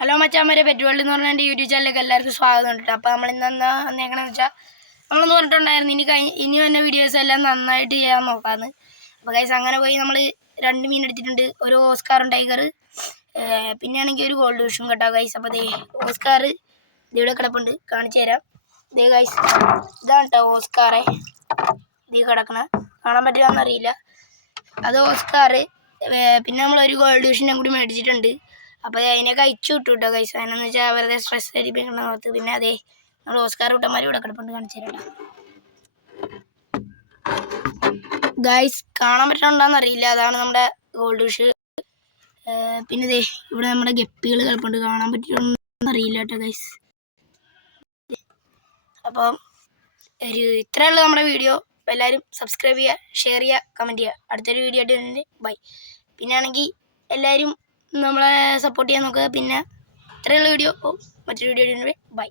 Hello മച്ചാന്മാരെ, pet world എന്ന് പറഞ്ഞാൽ എൻ്റെ യൂട്യൂബ് ചാനലിലേക്ക് എല്ലാവർക്കും സ്വാഗതം ഉണ്ട്. അപ്പോൾ നമ്മൾ ഇന്ന് വന്നേക്കണമെന്ന് വെച്ചാൽ നമ്മളൊന്ന് പറഞ്ഞിട്ടുണ്ടായിരുന്നു ഇനി വന്ന വീഡിയോസ് എല്ലാം നന്നായിട്ട് ചെയ്യാൻ നോക്കാമെന്ന്. അപ്പോൾ ഗൈസ് അങ്ങനെ പോയി നമ്മൾ 2 മീൻ എടുത്തിട്ടുണ്ട്, ഒരു ഓസ്കാറും ടൈഗർ, പിന്നെ ആണെങ്കിൽ ഒരു ഗോൾഡ് ഫിഷും കേട്ടോ ഗൈസ്. അപ്പോൾ ദേ ഓസ്കാർ ഇതിവിടെ കിടപ്പുണ്ട്, കാണിച്ചു തരാം. ദേ ഗൈസ്, ഇതാണ് കേട്ടോ ഓസ്കാറെ, ഇത് കിടക്കണ കാണാൻ പറ്റുമെന്നറിയില്ല. അത് ഓസ്കാർ. പിന്നെ നമ്മൾ ഒരു ഗോൾഡ് ഫിഷിനെ കൂടി മേടിച്ചിട്ടുണ്ട്. അപ്പോൾ അതിനൊക്കെ അയച്ചു വിട്ടു കേട്ടോ ഗൈസ്. അതിനെന്ന് വെച്ചാൽ വെറുതെ സ്ട്രെസ് അടിപ്പിക്കണ നോർത്ത്. പിന്നെ അതേ നമ്മൾ ഓസ്കാർ കൂട്ടന്മാർ ഇവിടെ കിടപ്പുണ്ട്, കാണിച്ചു തരാം ഗൈസ്. കാണാൻ പറ്റണുണ്ടോയെന്ന് അറിയില്ല, അതാണ് നമ്മുടെ ഗോൾഡ് ഫിഷ്. പിന്നെ ദേ ഇവിടെ നമ്മുടെ ഗപ്പികൾ കിടപ്പുണ്ട്, കാണാൻ പറ്റുമെന്ന് അറിയില്ല കേട്ടോ ഗൈസ്. അപ്പം ഇത്രയേ ഉള്ളൂ നമ്മുടെ വീഡിയോ. അപ്പോൾ എല്ലാവരും സബ്സ്ക്രൈബ് ചെയ്യുക, ഷെയർ ചെയ്യുക, കമൻറ്റ് ചെയ്യുക. അടുത്തൊരു വീഡിയോ ആയിട്ട് ബൈ. പിന്നെ ആണെങ്കിൽ എല്ലാവരും നമ്മളെ സപ്പോർട്ട് ചെയ്യാൻ നോക്കുക. പിന്നെ ഇത്രയുള്ള വീഡിയോ, മറ്റൊരു വീഡിയോ ബൈ.